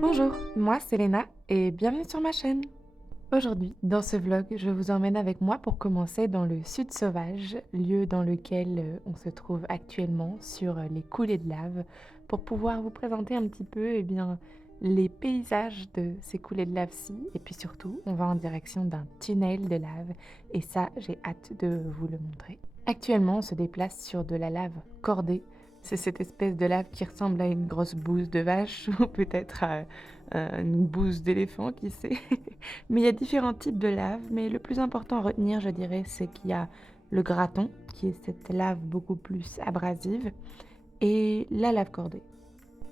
Bonjour, moi c'est Léna et bienvenue sur ma chaîne. Aujourd'hui, dans ce vlog, je vous emmène avec moi pour commencer dans le Sud Sauvage, lieu dans lequel on se trouve actuellement sur les coulées de lave, pour pouvoir vous présenter un petit peu les paysages de ces coulées de lave-ci. Et puis surtout, on va en direction d'un tunnel de lave et ça, j'ai hâte de vous le montrer. Actuellement, on se déplace sur de la lave cordée. C'est cette espèce de lave qui ressemble à une grosse bouse de vache ou peut-être à une bouse d'éléphant, qui sait. Mais il y a différents types de lave, mais le plus important à retenir, je dirais, c'est qu'il y a le graton, qui est cette lave beaucoup plus abrasive, et la lave cordée.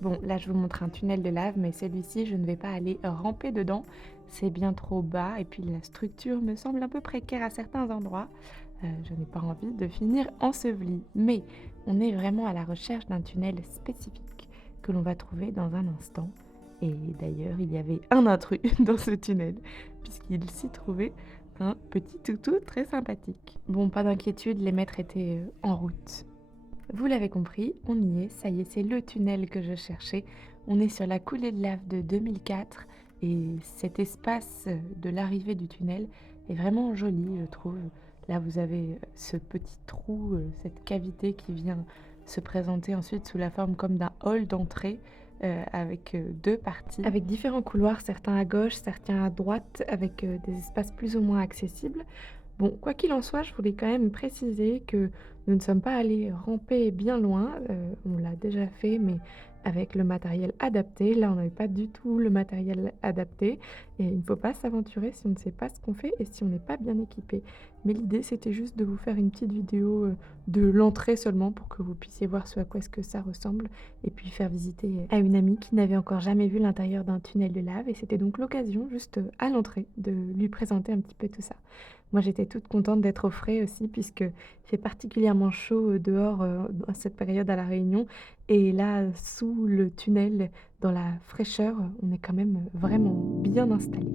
Bon, là je vous montre un tunnel de lave, mais celui-ci, je ne vais pas aller ramper dedans, c'est bien trop bas, et puis la structure me semble un peu précaire à certains endroits. Je n'ai pas envie de finir enseveli, mais on est vraiment à la recherche d'un tunnel spécifique que l'on va trouver dans un instant. Et d'ailleurs, il y avait un intrus dans ce tunnel, puisqu'il s'y trouvait un petit toutou très sympathique. Bon, pas d'inquiétude, les maîtres étaient en route. Vous l'avez compris, on y est, ça y est, c'est le tunnel que je cherchais. On est sur la coulée de lave de 2004 et cet espace de l'arrivée du tunnel est vraiment joli, je trouve. Là, vous avez ce petit trou, cette cavité qui vient se présenter ensuite sous la forme comme d'un hall d'entrée avec deux parties, avec différents couloirs, certains à gauche, certains à droite, avec des espaces plus ou moins accessibles. Bon, quoi qu'il en soit, je voulais quand même préciser que nous ne sommes pas allés ramper bien loin, on l'a déjà fait, mais avec le matériel adapté. Là, on n'avait pas du tout le matériel adapté et il ne faut pas s'aventurer si on ne sait pas ce qu'on fait et si on n'est pas bien équipé. Mais l'idée, c'était juste de vous faire une petite vidéo de l'entrée seulement pour que vous puissiez voir ce à quoi est-ce que ça ressemble et puis faire visiter à une amie qui n'avait encore jamais vu l'intérieur d'un tunnel de lave et c'était donc l'occasion, juste à l'entrée, de lui présenter un petit peu tout ça. Moi, j'étais toute contente d'être au frais aussi puisqu'il fait particulièrement chaud dehors à cette période à La Réunion. Et là, sous le tunnel, dans la fraîcheur, on est quand même vraiment bien installé.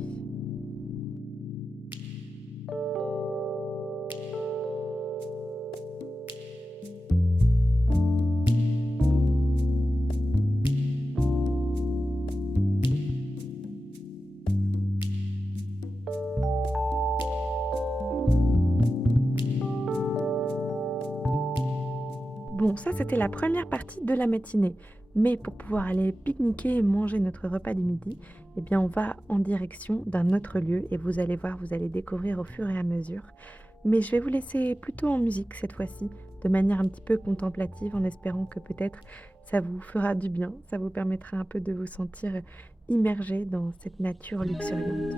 Bon, ça c'était la première partie de la matinée. Mais pour pouvoir aller pique-niquer et manger notre repas du midi, eh bien on va en direction d'un autre lieu et vous allez voir, vous allez découvrir au fur et à mesure. Mais je vais vous laisser plutôt en musique cette fois-ci, de manière un petit peu contemplative, en espérant que peut-être ça vous fera du bien, ça vous permettra un peu de vous sentir immergé dans cette nature luxuriante.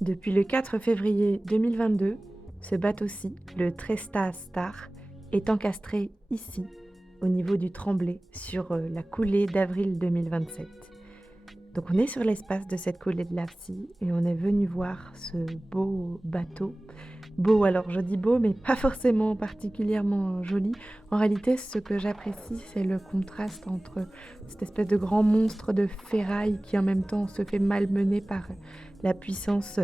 Depuis le 4 février 2022, ce bateau-ci, le Tresta Star, est encastré ici, au niveau du Tremblay, sur la coulée d'avril 2027. Donc on est sur l'espace de cette coulée de lave-ci et on est venu voir ce beau bateau. Beau, alors je dis beau, mais pas forcément particulièrement joli. En réalité, ce que j'apprécie, c'est le contraste entre cette espèce de grand monstre de ferraille qui en même temps se fait malmener par la puissance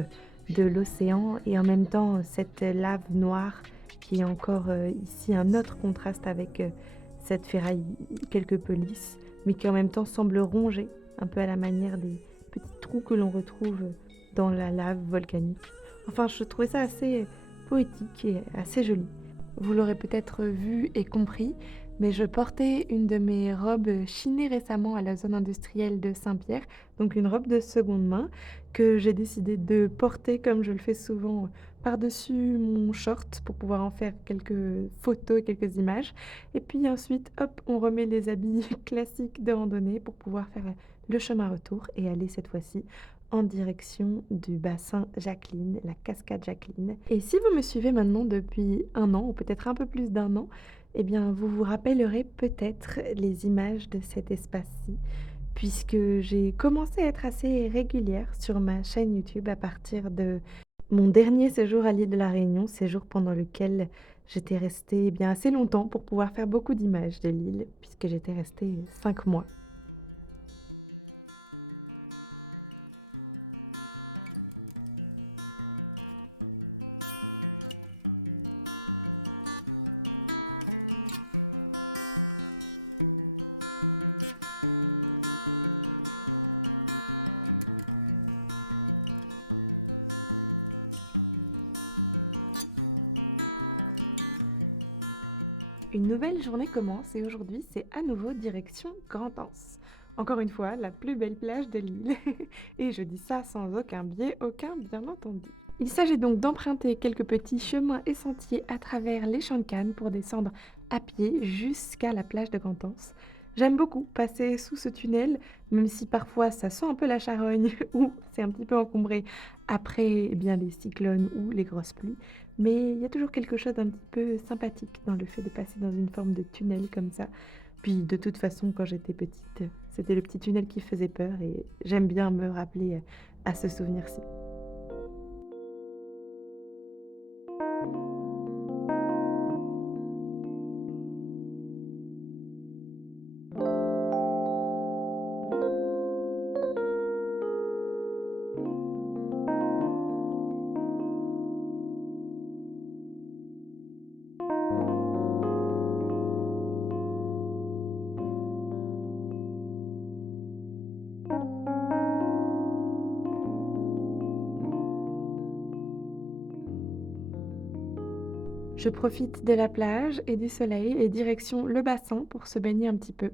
de l'océan et en même temps cette lave noire qui est encore ici un autre contraste avec cette ferraille quelque peu lisse, mais qui en même temps semble ronger, un peu à la manière des petits trous que l'on retrouve dans la lave volcanique. Enfin, je trouvais ça assez poétique et assez joli. Vous l'aurez peut-être vu et compris, Mais je portais une de mes robes chinées récemment à la zone industrielle de Saint-Pierre, donc une robe de seconde main que j'ai décidé de porter comme je le fais souvent par-dessus mon short pour pouvoir en faire quelques photos et quelques images. Et puis ensuite, hop, on remet les habits classiques de randonnée pour pouvoir faire le chemin retour et aller cette fois-ci en direction du bassin Jacqueline, la cascade Jacqueline. Et si vous me suivez maintenant depuis un an, ou peut-être un peu plus d'un an, eh bien, vous vous rappellerez peut-être les images de cet espace-ci, puisque j'ai commencé à être assez régulière sur ma chaîne YouTube à partir de mon dernier séjour à l'île de la Réunion, séjour pendant lequel j'étais restée bien assez longtemps pour pouvoir faire beaucoup d'images de l'île, puisque j'étais restée 5 mois. Une nouvelle journée commence et aujourd'hui c'est à nouveau direction Grand-Anse. Encore une fois, la plus belle plage de l'île. Et je dis ça sans aucun biais, aucun bien entendu. Il s'agit donc d'emprunter quelques petits chemins et sentiers à travers les champs de canne pour descendre à pied jusqu'à la plage de Grand-Anse. J'aime beaucoup passer sous ce tunnel, même si parfois ça sent un peu la charogne ou c'est un petit peu encombré après eh bien, les cyclones ou les grosses pluies. Mais il y a toujours quelque chose d'un petit peu sympathique dans le fait de passer dans une forme de tunnel comme ça. Puis de toute façon, quand j'étais petite, c'était le petit tunnel qui faisait peur et j'aime bien me rappeler à ce souvenir-ci. Je profite de la plage et du soleil et direction le bassin pour se baigner un petit peu.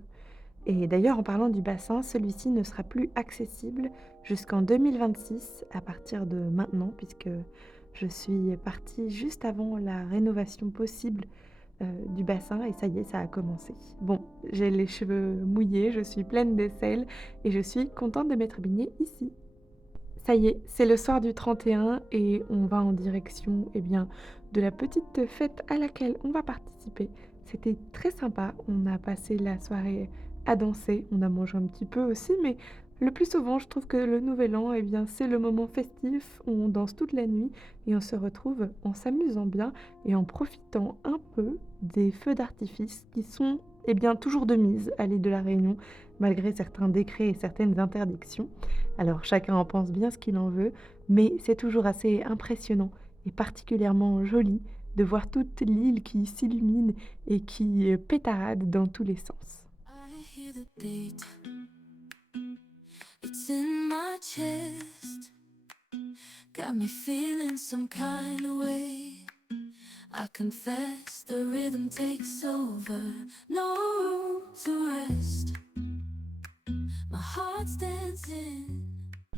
Et d'ailleurs, en parlant du bassin, celui-ci ne sera plus accessible jusqu'en 2026 à partir de maintenant, puisque je suis partie juste avant la rénovation possible du bassin et ça y est, ça a commencé. Bon, j'ai les cheveux mouillés, je suis pleine d'aisselle et je suis contente de m'être baignée ici. Ça y est, c'est le soir du 31 et on va en direction, eh bien, de la petite fête à laquelle on va participer. C'était très sympa, on a passé la soirée à danser, on a mangé un petit peu aussi, mais le plus souvent, je trouve que le nouvel an, eh bien, c'est le moment festif où on danse toute la nuit et on se retrouve en s'amusant bien et en profitant un peu des feux d'artifice qui sont, eh bien, toujours de mise à l'île de la Réunion, malgré certains décrets et certaines interdictions. Alors chacun en pense bien ce qu'il en veut, mais c'est toujours assez impressionnant et particulièrement joli de voir toute l'île qui s'illumine et qui pétarade dans tous les sens. I hear the beat, it's in my chest. Got me feeling some kind of way. I confess the rhythm takes over. No room to rest. My heart's dancing.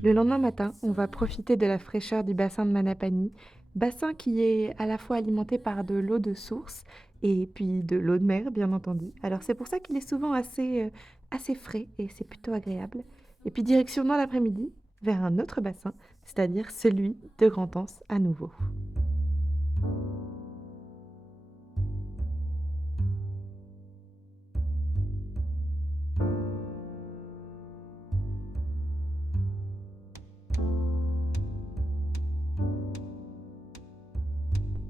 Le lendemain matin, on va profiter de la fraîcheur du bassin de Manapani, bassin qui est à la fois alimenté par de l'eau de source et puis de l'eau de mer, bien entendu. Alors c'est pour ça qu'il est souvent assez frais et c'est plutôt agréable. Et puis direction dans l'après-midi vers un autre bassin, c'est-à-dire celui de Grand-Anse à nouveau.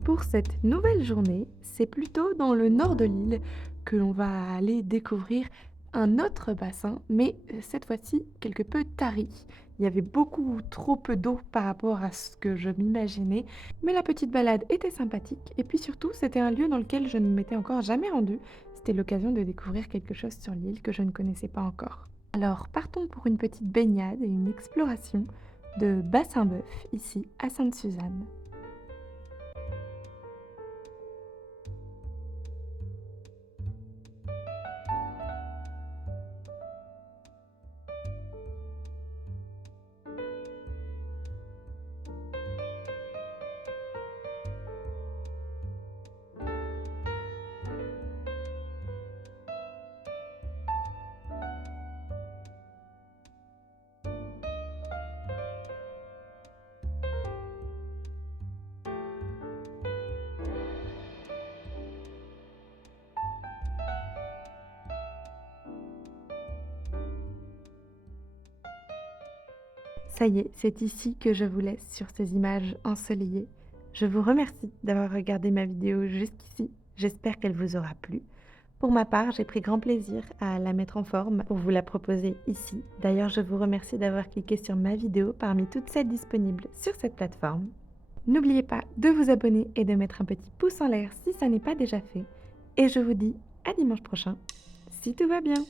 Pour cette nouvelle journée, c'est plutôt dans le nord de l'île que l'on va aller découvrir un autre bassin, mais cette fois-ci quelque peu tari. Il y avait beaucoup trop peu d'eau par rapport à ce que je m'imaginais, mais la petite balade était sympathique et puis surtout c'était un lieu dans lequel je ne m'étais encore jamais rendue. C'était l'occasion de découvrir quelque chose sur l'île que je ne connaissais pas encore. Alors partons pour une petite baignade et une exploration de Bassin-Bœuf ici à Sainte-Suzanne. Ça y est, c'est ici que je vous laisse sur ces images ensoleillées. Je vous remercie d'avoir regardé ma vidéo jusqu'ici. J'espère qu'elle vous aura plu. Pour ma part, j'ai pris grand plaisir à la mettre en forme pour vous la proposer ici. D'ailleurs, je vous remercie d'avoir cliqué sur ma vidéo parmi toutes celles disponibles sur cette plateforme. N'oubliez pas de vous abonner et de mettre un petit pouce en l'air si ça n'est pas déjà fait. Et je vous dis à dimanche prochain, si tout va bien.